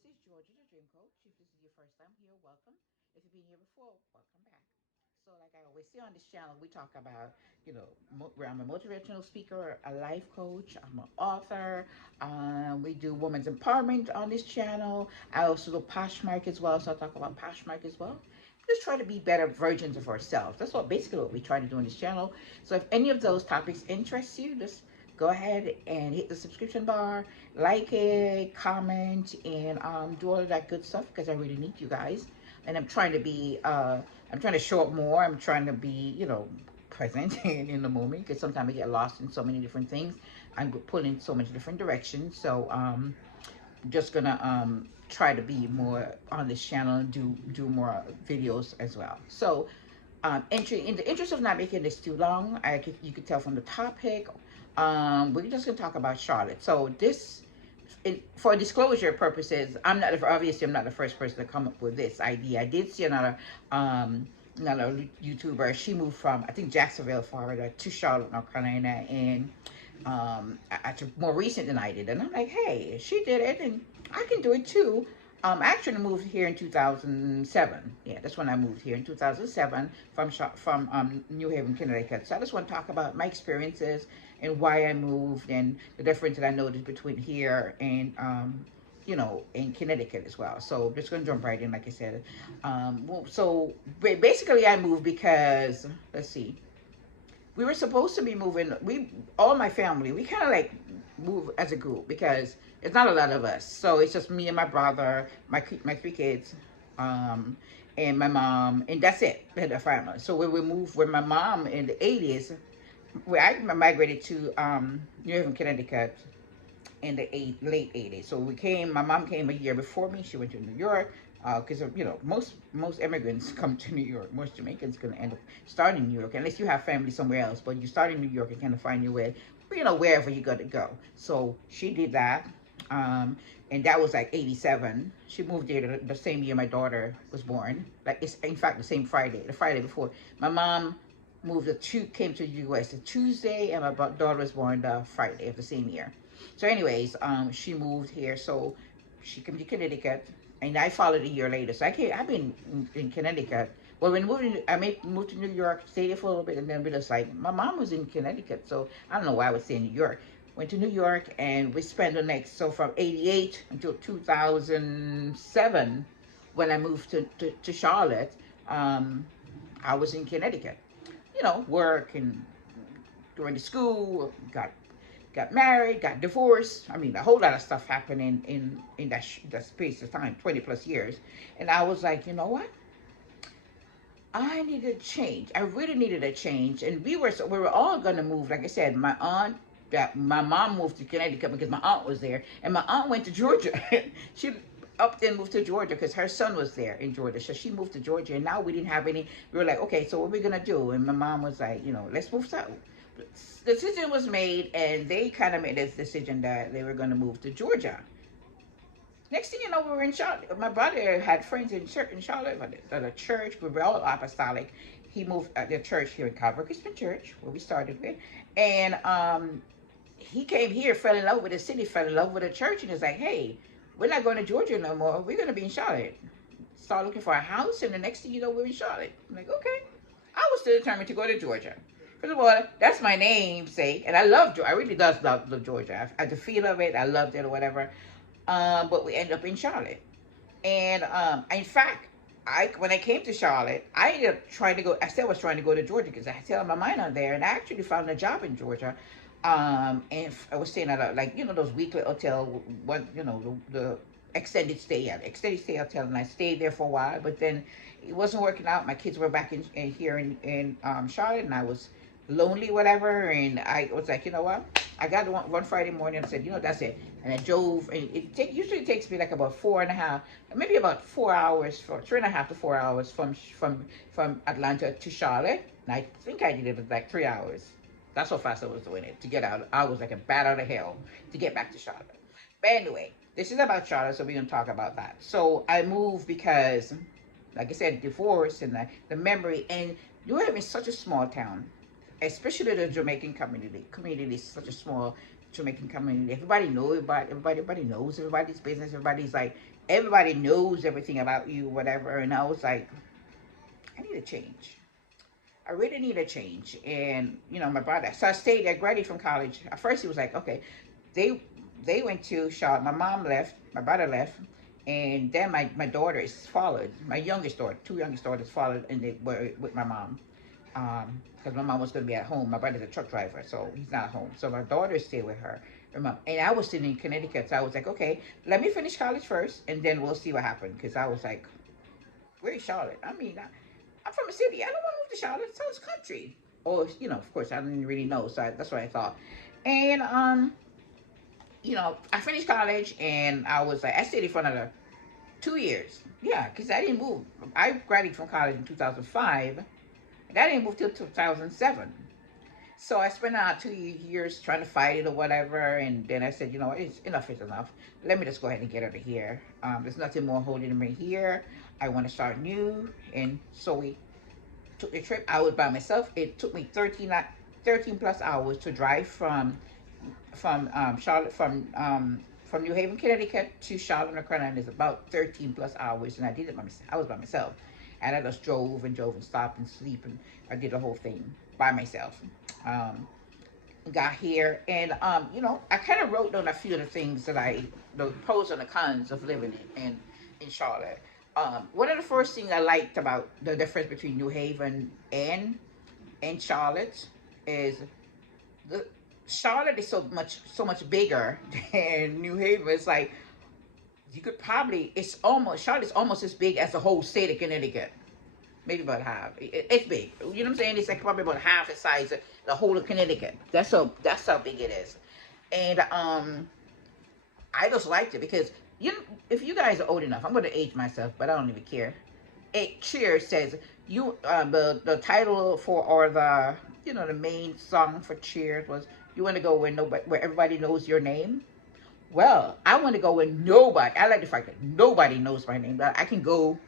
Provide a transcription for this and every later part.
This is Georgia, the Dream Coach. If this is your first time here, welcome. If you've been here before, welcome back. So, like I always say on this channel, we talk about, where I'm a motivational speaker, a life coach, I'm an author. We do women's empowerment on this channel. I also do Poshmark as well, so I talk about Poshmark as well. Just try to be better versions of ourselves. That's basically what we try to do on this channel. So, if any of those topics interest you, just go ahead and hit the subscription bar, like it, comment, and do all of that good stuff because I really need you guys. And I'm trying to show up more. I'm trying to be, present in the moment because sometimes I get lost in so many different things. I'm pulling in so many different directions. So, just gonna try to be more on this channel and do more videos as well. So in the interest of not making this too long, you could tell from the topic, we're just gonna talk about Charlotte. So for disclosure purposes, obviously I'm not the first person to come up with this idea. I did see another YouTuber. She moved from, I think, Jacksonville, Florida to Charlotte, North Carolina, and actually more recent than I did. And I'm like, hey, she did it, and I can do it too. I actually moved here in 2007. Yeah, that's when I moved here in 2007 from New Haven, Connecticut. So I just want to talk about my experiences and why I moved and the difference that I noticed between here and in Connecticut as well. So just gonna jump right in, like I said. So basically, I moved because, let's see, we were supposed to be moving. All my family, we kind of like move as a group because it's not a lot of us. So it's just me and my brother, my three kids, um, and my mom, and that's it. The family. So when we moved with my mom in the 80s, I migrated to New Haven, Connecticut in the late 80s. So my mom came a year before me. She went to New York because most immigrants come to New York. Most Jamaicans gonna end up starting in New York unless you have family somewhere else. But you start in New York and kind of find your way, wherever you got to go. So she did that, and that was like 87. She moved there the same year my daughter was born. Like, it's in fact the same Friday, the Friday before my mom came to the U.S. the Tuesday, and my daughter was born the Friday of the same year. So, anyways, she moved here, so she came to Connecticut, and I followed a year later. So I've been in Connecticut. Well, when moved to New York, stayed there for a little bit, and then we just like my mom was in Connecticut, so I don't know why I would say New York. Went to New York, and we spent the next from '88 until 2007, when I moved to Charlotte. I was in Connecticut, work and going to school, got married, got divorced. I mean, a whole lot of stuff happened in that space of time, 20 plus years. And I was like, you know what? I needed a change. I really needed a change. And we were all gonna move. Like I said, my mom moved to Connecticut because my aunt was there, and my aunt went to Georgia. She up then moved to Georgia because her son was there in Georgia. So she moved to Georgia, and now we didn't have any. We were like, okay, so what are we gonna do? And my mom was like, let's move south. The decision was made, and they kind of made this decision that they were gonna move to Georgia. Next thing you know, we were in Charlotte. My brother had friends in Charlotte at a church. We were all apostolic. He moved at the church here in Calvary Christian Church, where we started with, and he came here, fell in love with the city, fell in love with the church, and is like, hey, we're not going to Georgia no more. We're going to be in Charlotte. Start looking for a house, and the next thing you know, we're in Charlotte. I'm like, okay. I was still determined to go to Georgia. First of all, that's my namesake, and I love Georgia. I really does love Georgia. The feel of it, I loved it or whatever. But we ended up in Charlotte, and in fact, when I came to Charlotte, I ended up trying to go. I still was trying to go to Georgia because I had set my mind on there, and I actually found a job in Georgia. And I was staying at those weekly hotel, the extended stay hotel, and I stayed there for a while. But then it wasn't working out. My kids were back here in Charlotte, and I was lonely, whatever. And I was like, you know what? I got one Friday morning and said, that's it. And I drove, and usually takes me like about 4.5, maybe about 4 hours, for 3.5 to 4 hours from Atlanta to Charlotte. And I think I did it in like 3 hours. That's how fast I was doing it to get out. I was like a bat out of hell to get back to Charlotte. But anyway, this is about Charlotte, so we're gonna talk about that. So I moved because, like I said, divorce and the memory. And New Haven is such a small town, especially the Jamaican community. Community is such a small. Jamaican community. Everybody knows everybody knows everybody's business. Everybody's like, everybody knows everything about you, whatever. And I was like, I need a change. I really need a change. And my brother. So I stayed. I graduated from college. At first, he was like, okay, they they went to Charlotte. My mom left. My brother left. And then my daughters followed. My youngest daughter, two youngest daughters followed, and they were with my mom. Because my mom was going to be at home. My brother's a truck driver, so he's not home. So my daughter stayed with her. And I was sitting in Connecticut, so I was like, okay, let me finish college first, and then we'll see what happens. Because I was like, where's Charlotte? I mean, I'm from a city. I don't want to move to Charlotte. So it's country. Or, of course, I didn't really know, so that's what I thought. And, I finished college, and I stayed for another 2 years. Yeah, because I didn't move. I graduated from college in 2005, and I didn't move till 2007. So I spent 2 years trying to fight it or whatever, and then I said, it's enough is enough. Let me just go ahead and get out of here. There's nothing more holding me here. I want to start new, and so we took the trip. I was by myself. It took me 13 plus hours to drive from Charlotte from New Haven, Connecticut to Charlotte, North Carolina. Is about 13 plus hours, and I did it by myself. I was by myself, and I just drove and stopped and sleep, and I did the whole thing by myself. Got here, and I kind of wrote down a few of the things the pros and the cons of living in Charlotte. One of the first things I liked about the difference between New Haven and Charlotte is the Charlotte is so much bigger than New Haven. It's like you could probably Charlotte's almost as big as the whole state of Connecticut. Maybe about half. It's big. You know what I'm saying? It's like probably about half the size of the whole of Connecticut. That's how big it is. And I just liked it because if you guys are old enough, I'm going to age myself, but I don't even care. Cheers says the title for or the main song for Cheers was you want to go where everybody knows your name. Well, I want to go where nobody. I like the fact that nobody knows my name. But I can go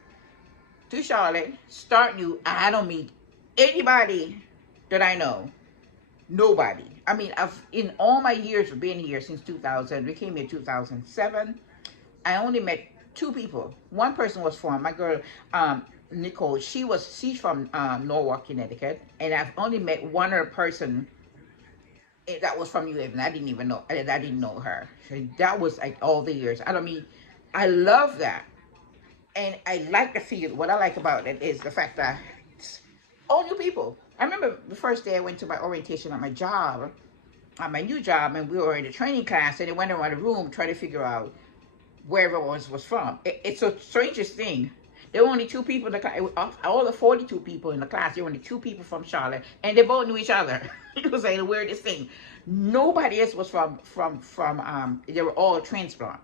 to Charlotte, start new. I don't meet anybody that I know. Nobody. I mean, in all my years of being here since 2000, we came here in 2007. I only met two people. One person was from my girl, Nicole. She's from Norwalk, Connecticut, and I've only met one other person that was from New Haven. I didn't even know. I didn't know her. That was like all the years. I love that. And I like the feel. What I like about it is the fact that it's all new people. I remember the first day I went to my orientation at my job, my new job, and we were in a training class, and they went around the room trying to figure out where everyone was from. It's the strangest thing. There were only two people in the class. Of all the 42 people in the class, there were only two people from Charlotte, and they both knew each other. It was like the weirdest thing. Nobody else was from they were all transplant.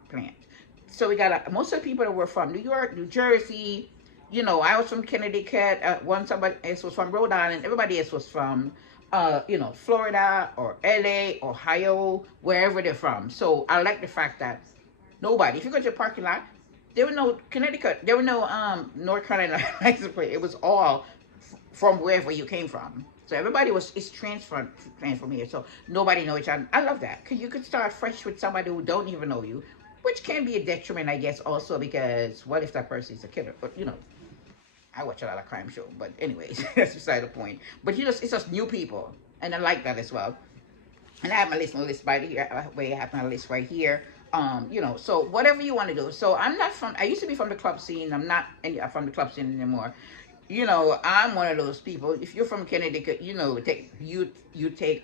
So we got most of the people that were from New York, New Jersey. I was from Connecticut. Somebody else was from Rhode Island. Everybody else was from, Florida or LA, Ohio, wherever they're from. So I like the fact that nobody. If you go to the parking lot, there were no Connecticut. There were no North Carolina license plate. It was all from wherever you came from. So everybody is transferred from here. So nobody knows each other. I love that because you could start fresh with somebody who don't even know you, which can be a detriment, I guess, also because what if that person is a killer? But I watch a lot of crime shows. But anyways, that's beside the point. But it's just new people, and I like that as well. And I have my list right here. I have my list right here. So whatever you want to do. So I used to be from the club scene. I'm not from the club scene anymore. I'm one of those people. If you're from Connecticut, you take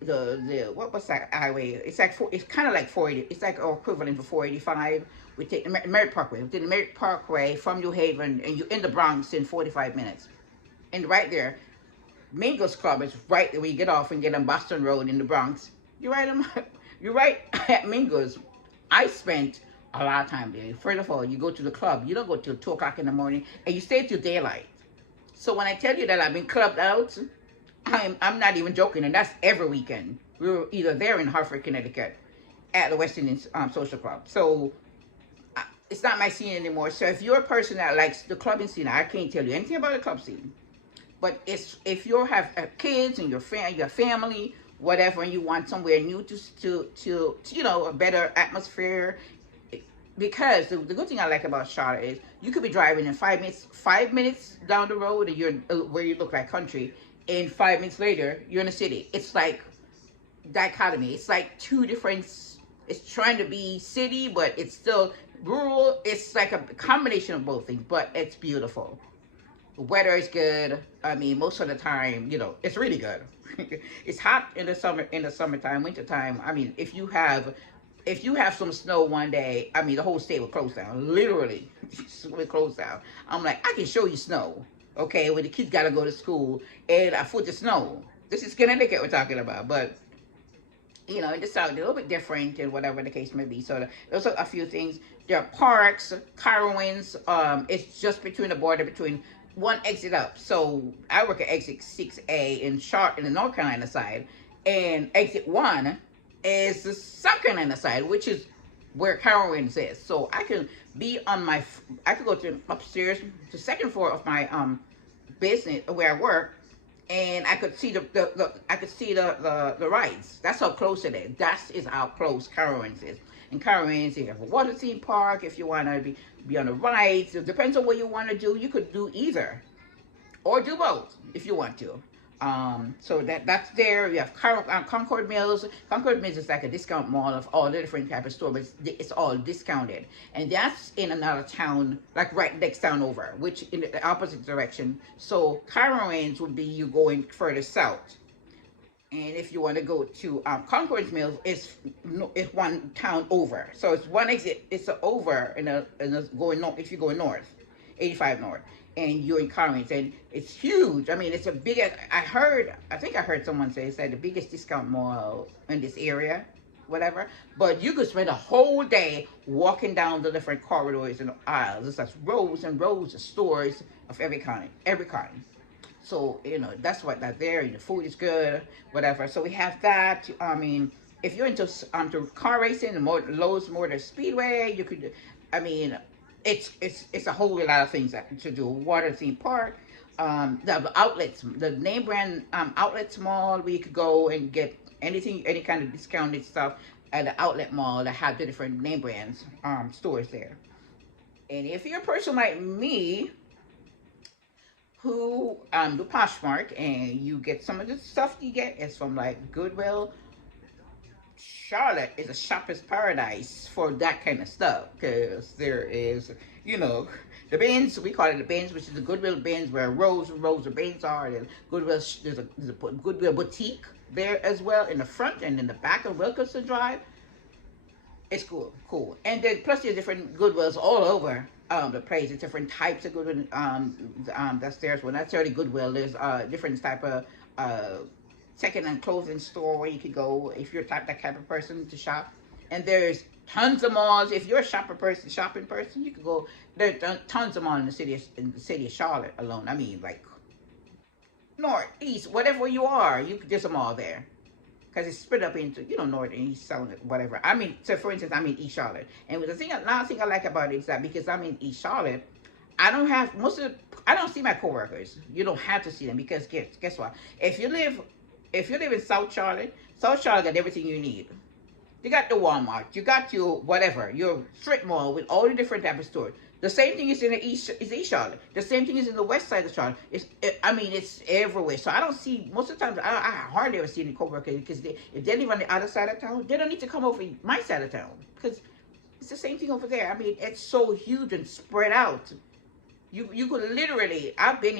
the what was that highway? It's kind of like 480. It's like our equivalent for 485. We take the Merritt Parkway. We take the Merritt Parkway from New Haven, and you're in the Bronx in 45 minutes. And right there, Mingo's Club is right there. When you get off and get on Boston Road in the Bronx, you're right at Mingo's. I spent a lot of time there. First of all, you go to the club. You don't go till 2 o'clock in the morning, and you stay till daylight. So when I tell you that I've been clubbed out, I'm not even joking, and that's every weekend. We were either there in Hartford, Connecticut, at the West Indian Social Club. So it's not my scene anymore. So if you're a person that likes the clubbing scene, I can't tell you anything about the club scene. But if you have kids and your family, whatever, and you want somewhere new to a better atmosphere. Because the good thing I like about Charlotte is you could be driving in 5 minutes, 5 minutes down the road, and you're where you look like country, and 5 minutes later you're in the city. It's like dichotomy. It's like two different. It's trying to be city, but it's still rural. It's like a combination of both things, but it's beautiful. The weather is good. I mean, most of the time, it's really good. It's hot in the summer, in the summertime, wintertime. I mean, if you have some snow one day, I mean, the whole state will close down. Literally, will close down. I'm like, I can show you snow. Okay, when the kids gotta go to school and a foot of snow. This is Connecticut we're talking about, but in the south, a little bit different and whatever the case may be. So those are a few things. There are parks, Carowinds. It's just between the border between one exit up. So I work at exit 6A in the North Carolina side, and exit 1 is the South Carolina side, which is where Carowinds is. So I can be I could go to upstairs to second floor of my business where I work, and I could see the rides. That's how close it is. That is how close Carowinds is. In Carowinds, you have a water theme park. If you want to be on the rides, it depends on what you want to do. You could do either, or do both if you want to. So that's there. You have Concord Mills. Concord Mills is like a discount mall of all the different type of stores, but it's all discounted, and that's in another town, like right next town over, which in the opposite direction. So Carowinds would be you going further south. And if you want to go to Concord Mills, it's one town over. So it's one exit. It's over in a going north. If you go north, 85 north, and you're in Carowinds, and it's huge. I mean, it's a big. I think I heard someone say it's like the biggest discount mall in this area, whatever. But you could spend a whole day walking down the different corridors and aisles. It's like rows and rows of stores of every kind, every kind. So that's what that there. The food is good, whatever. So we have that. I mean, if you're into car racing, the Lowe's Motor Speedway, you could. I mean, it's a whole lot of things to do. Water theme park, the outlets, the name brand outlets mall, where you could go and get anything, any kind of discounted stuff at the outlet mall that have the different name brands stores there. And if you're a person like me who do Poshmark, and you get some of the stuff you get is from like Goodwill. Charlotte is a shopper's paradise for that kind of stuff, because there is, the bins. We call it the bins, which is the Goodwill bins, where rows and rows of bins are. And Goodwill, there's a Goodwill boutique there as well in the front and in the back of Wilkinson Drive. It's cool. And then plus there's different Goodwills all over the place. There's different types of Goodwill that's there. Well, not necessarily Goodwill. There's different type of second-hand clothing store where you could go if you're that type of person to shop. And there's tons of malls. If you're a shopping person, you could go. There's tons of malls in the city of Charlotte alone. I mean, like north, east, whatever you are, there's a mall there. Because it's split up into, north and east, south, whatever. I mean, so for instance, I'm in East Charlotte. And another thing I like about it is that because I'm in East Charlotte, I don't see my coworkers. You don't have to see them, because guess what? If you live in South Charlotte got everything you need. You got the Walmart, you got your whatever, your strip mall with all the different type of stores. The same thing is in the East Charlotte. The same thing is in the West side of Charlotte. It's everywhere. So I don't see, most of the times, I hardly ever see any coworkers, because if they live on the other side of town, they don't need to come over my side of town, because it's the same thing over there. I mean, it's so huge and spread out. You could literally, I've been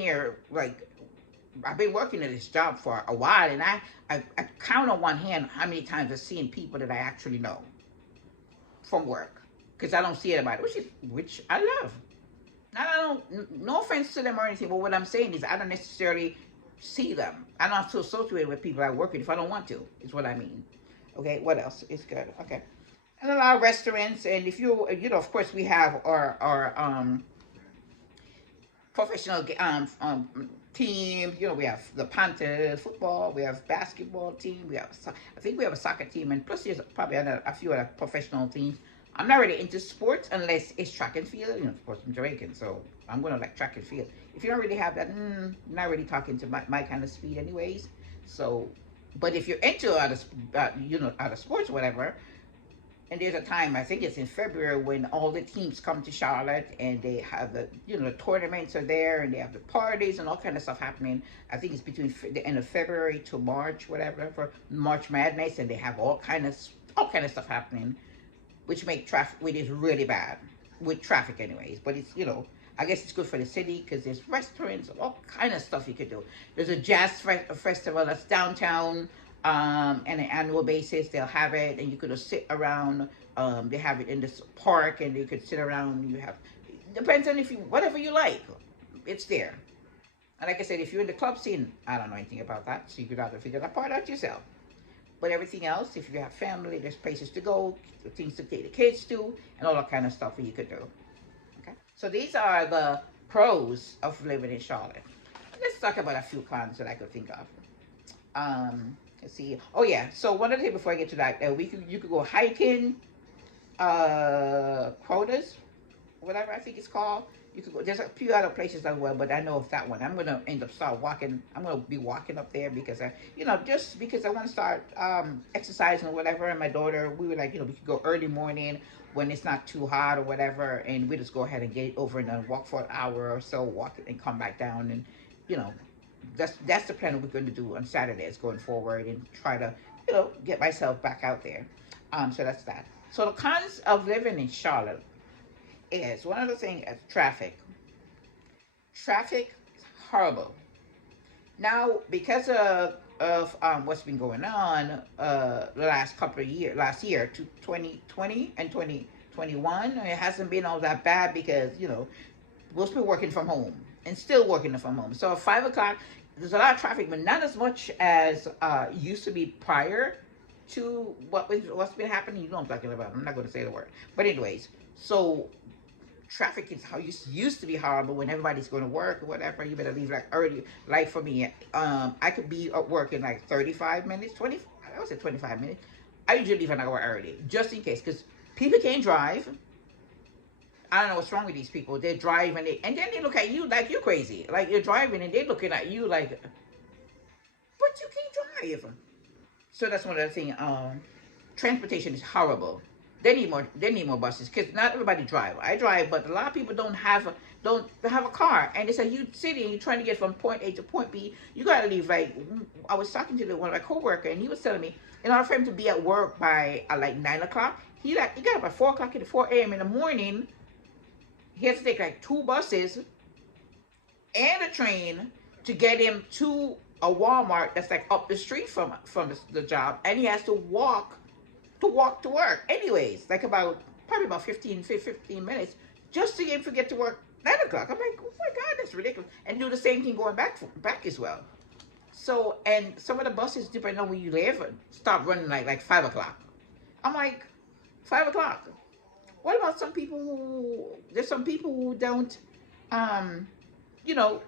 working at this job for a while, and I count on one hand how many times I've seen people that I actually know from work, because I don't see anybody, which I love. Now, I don't, no offense to them or anything, but what I'm saying is I don't necessarily see them. I don't have to associate with people I work with if I don't want to, is what I mean. Okay, what else is good? Okay. And a lot of restaurants, and if of course we have our professional team. We have the Panthers football, we have basketball team, I think we have a soccer team, and plus there's probably a few other professional teams. I'm not really into sports unless it's track and field. Of course I'm Jamaican, so I'm gonna like track and field. If you don't really have that, not really talking to my kind of speed anyways. So But if you're into other sports, whatever, and there's a time, I think it's in February, when all the teams come to Charlotte and they have the tournaments are there and they have the parties and all kind of stuff happening. I think it's between the end of February to March, whatever, for March Madness, and they have all kind of stuff happening, which make traffic, which is really bad with traffic anyways. But it's, I guess it's good for the city because there's restaurants, all kind of stuff you could do. There's a festival that's downtown, and an annual basis. They'll have it, and you could just sit around. They have it in this park, and you could sit around. You have, depends on if you, whatever you like, it's there. And like I said, if you're in the club scene, I don't know anything about that, so you could have to figure that part out yourself. But everything else, if you have family, there's places to go, things to take the kids to, and all that kind of stuff that you could do. Okay. So these are the pros of living in Charlotte. Let's talk about a few cons that I could think of. Let's see. Oh yeah. So one other thing before I get to that, you could go hiking, quotas, whatever I think it's called. You could go. There's a few other places as well, but I know of that one. I'm gonna end up start walking. I'm gonna be walking up there because just because I want to start exercising or whatever. And my daughter, we were like, we could go early morning when it's not too hot or whatever, and we just go ahead and get over and then walk for an hour or so, walk and come back down, and you know, that's the plan we're going to do on Saturdays going forward, and try to get myself back out there. So that's that. So the cons of living in Charlotte is one of the things is traffic. Traffic is horrible. Now, because of what's been going on the last couple of years, last year, to 2020 and 2021, it hasn't been all that bad because, most people working from home and still working from home. So at 5 o'clock, there's a lot of traffic, but not as much as used to be prior to what's been happening. You know what I'm talking about. I'm not going to say the word. But anyways, so traffic is how used to be horrible when everybody's going to work or whatever. You better leave like early. Like for me, I could be at work in like 35 minutes, 20. I would say 25 minutes. I usually leave an hour early just in case, because people can't drive. I don't know what's wrong with these people. They drive and then they look at you like you're crazy. Like you're driving and they're looking at you like, but you can't drive. So that's one of the things. Transportation is horrible. They need more buses because not everybody drive. I drive, but a lot of people don't have a car, and it's a huge city, and you're trying to get from point A to point B. You gotta leave. Like I was talking to one of my coworker, and he was telling me, in order for him to be at work by like 9 o'clock, he got up at 4 o'clock in 4 a.m. in the morning. He has to take like 2 buses and a train to get him to a Walmart that's like up the street from the job, and he has to walk to work. Anyways, like probably about 15 minutes just to get to work 9 o'clock. I'm like, oh my God, that's ridiculous. And do the same thing going back as well. So, and some of the buses, depending on where you live, stop running like 5 o'clock. I'm like, 5 o'clock. What about there's some people who don't, you know,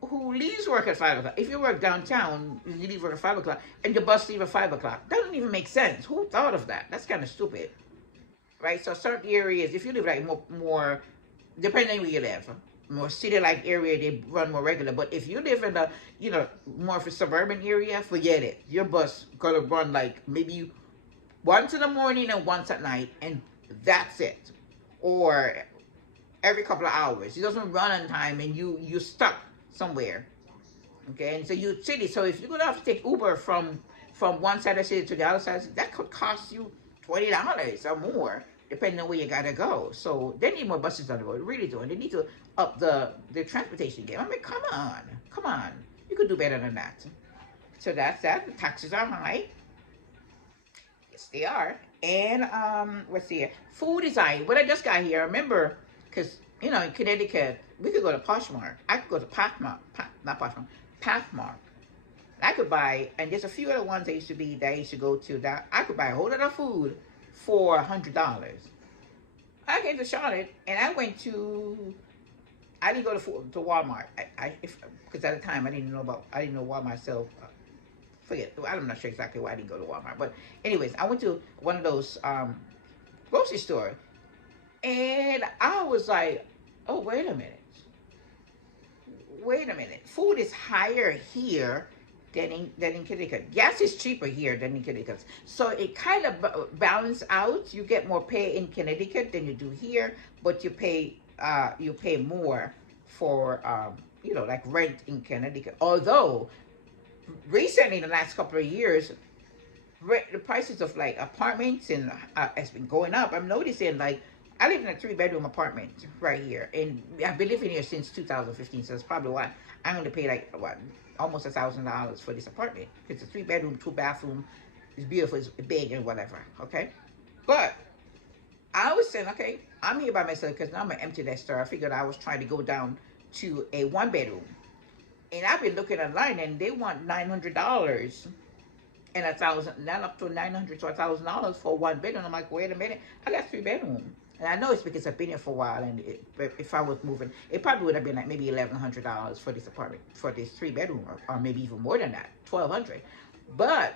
who leaves work at 5 o'clock. If you work downtown, you leave work at 5 o'clock, and your bus leave at 5 o'clock. That doesn't even make sense. Who thought of that? That's kind of stupid, right? So certain areas, if you live like more depending on where you live, more city-like area, they run more regular. But if you live in a, more of a suburban area, forget it. Your bus gonna run like maybe once in the morning and once at night, and that's it. Or every couple of hours. It doesn't run on time, and you're stuck somewhere. Okay, and so you city. So if you're gonna have to take Uber from one side of the city to the other side, that could cost you $20 or more, depending on where you gotta go. So they need more buses on the road, really do. And they need to up the transportation game. I mean, come on, you could do better than that. So that's that. The taxes are high. Yes, they are. And let's see. Food is high. What I just got here, remember, because in Connecticut, we could go to Poshmark. I could go to not Poshmark, Pathmark. I could buy, and there's a few other ones that I used to go to, that I could buy a whole lot of food for $100. I came to Charlotte, and I didn't go to Walmart. Because at the time I didn't know Walmart, so I'm not sure exactly why I didn't go to Walmart. But anyways, I went to one of those grocery stores, and I was like, oh, wait a minute. Food is higher here than in Connecticut. Gas is cheaper here than in Connecticut, so it kind of balance out. You get more pay in Connecticut than you do here, but you pay more for like rent in Connecticut. Although recently, in the last couple of years, the prices of like apartments and has been going up. I'm noticing like I live in a three-bedroom apartment right here, and I've been living here since 2015. So that's probably why I'm going to pay like what almost $1,000 for this apartment. It's a three-bedroom, two-bathroom. It's beautiful, it's big and whatever. Okay, but I was saying, okay, I'm here by myself because now I'm an empty nester. I figured I was trying to go down to a one-bedroom, and I've been looking online, and they want $900 and 1,000, not up to 900 to $1,000 for one bedroom. I'm like, wait a minute, I got three bedroom, and I know it's because I've been here for a while. And if I was moving, it probably would have been like maybe $1,100 for this apartment, for this three bedroom, or maybe even more than that, 1,200. But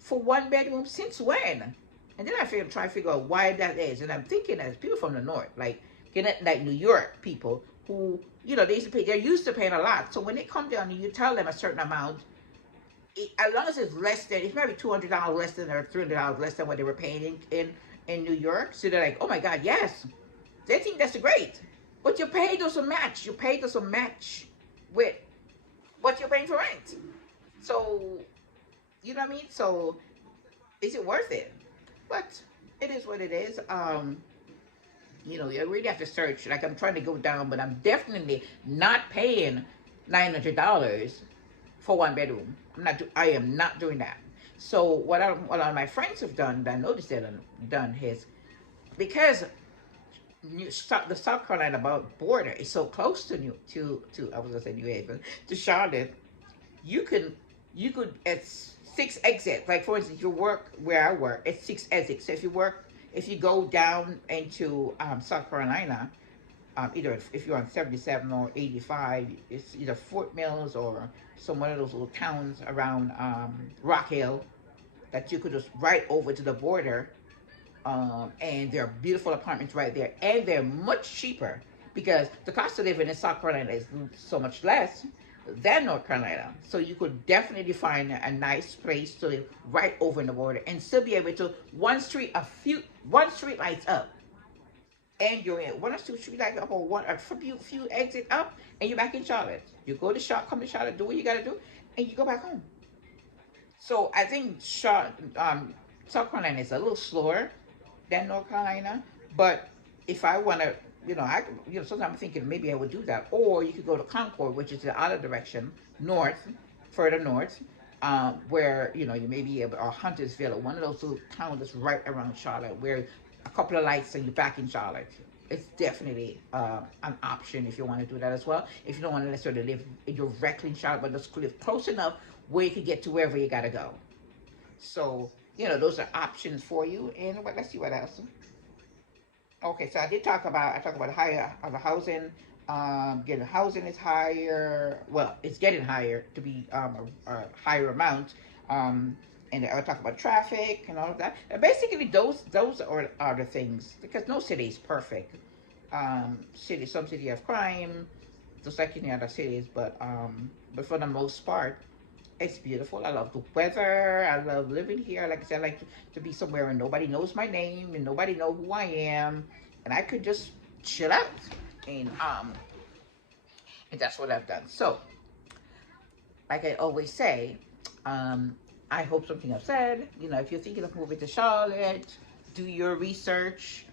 for one bedroom, since when? And then try to figure out why that is. And I'm thinking as people from the north, like New York people who they used to pay, they're used to paying a lot. So when they come down and you tell them a certain amount, as long as it's maybe $200 less than or $300 less than what they were paying in New York. So they're like, oh my God, yes, they think that's great. But your pay doesn't match. Your pay doesn't match with what you're paying for rent. So you know what I mean. So is it worth it? But it is what it is. You really have to search. Like I'm trying to go down, but I'm definitely not paying $900 for one bedroom. I am not doing that. So what a lot of my friends have done, that I noticed that done is because the South Carolina border is so close to I was gonna say New Haven, to Charlotte. You could at six exits. Like for instance, you work where I work, it's six exits. So if you go down into South Carolina, either if you're on 77 or 85, it's either Fort Mills or some one of those little towns around Rock Hill that you could just right over to the border. And there are beautiful apartments right there, and they're much cheaper because the cost of living in South Carolina is so much less than North Carolina. So you could definitely find a nice place to live right over in the border and still be able to one street lights up, and you're in one or two street lights up, or a few exit up, and you're back in Charlotte. You go to Charlotte, come to Charlotte, do what you got to do, and you go back home. So I think South Carolina is a little slower than North Carolina, but if I want to, sometimes I'm thinking maybe I would do that. Or you could go to Concord, which is the other direction, north, further north, where you may be able, or Huntersville, or one of those little towns that's right around Charlotte, where a couple of lights and you're back in Charlotte. It's definitely an option if you want to do that as well. If you don't want to necessarily live directly in Charlotte, but just live close enough where you can get to wherever you gotta go. So those are options for you. And let's see what else. Okay, so I talked about higher of the housing. Getting housing is higher. Well, it's getting higher to be a higher amount. And I talk about traffic and all of that. And basically, those are the things, because no city is perfect. Some city have crime, just like in the other cities, but for the most part, it's beautiful. I love the weather. I love living here. Like I said, I like to be somewhere where nobody knows my name and nobody know who I am, and I could just chill out. And and that's what I've done. So, like I always say, I hope something I've said. If you're thinking of moving to Charlotte, do your research.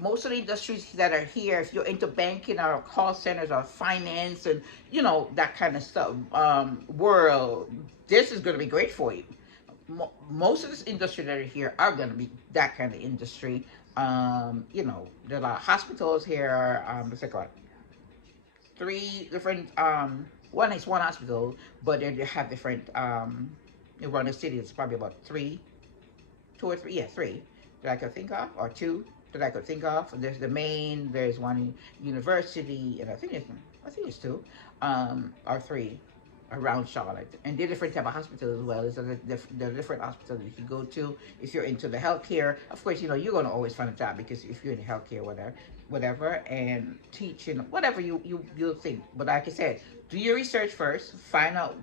Most of the industries that are here, if you're into banking or call centers or finance and that kind of stuff, world, this is going to be great for you. Most of this industry that are here are going to be that kind of industry. There are a lot of hospitals here. What's it called? Three different. One is one hospital, but they have different. Around the city, it's probably about two or three. Yeah, three that I could think of, or two that I could think of. There's the main. There's one in university, and I think it's two, or three, around Charlotte. And they're different type of hospitals as well. There are different hospitals you can go to if you're into the healthcare. Of course, you're going to always find a job, because if you're in healthcare, whatever, and teaching, whatever you think. But like I said, do your research first. Find out,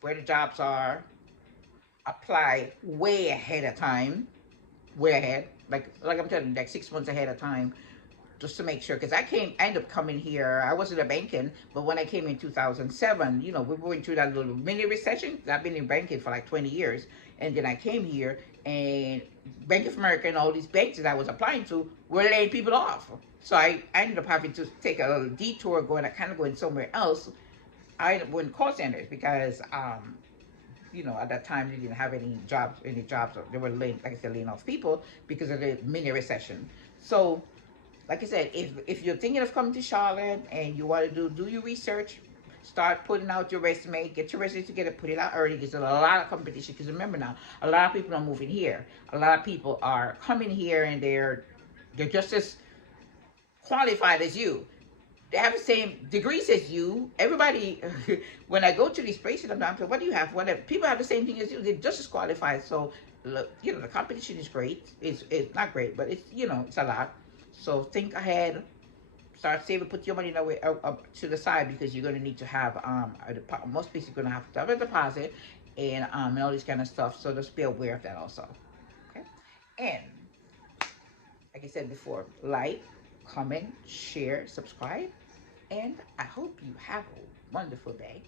where the jobs are, apply way ahead of time, way ahead, like I'm telling you, like 6 months ahead of time, just to make sure. Because I ended up coming here. I wasn't a banking, but when I came in 2007, we were going through that little mini recession. I've been in banking for like 20 years, and then I came here, and Bank of America and all these banks that I was applying to were laying people off. So I ended up having to take a little detour, going somewhere else. I ended up going call centers because at that time they didn't have any jobs. They were laying, like I said, laying off people because of the mini recession. So, like I said, if you're thinking of coming to Charlotte and you want to do your research, start putting out your resume, get your resume together, put it out early. There's a lot of competition because remember now, a lot of people are moving here. A lot of people are coming here and they're just as qualified as you. They have the same degrees as you. Everybody, when I go to these places, I'm not, what do you have? Whatever. People have the same thing as you. They're just as qualified. So, look, the competition is great. It's not great, but it's a lot. So think ahead. Start saving. Put your money away up to the side because you're going to need to have most places are going to have a deposit and all this kind of stuff. So just be aware of that also. Okay. And like I said before, like, comment, share, subscribe, and I hope you have a wonderful day.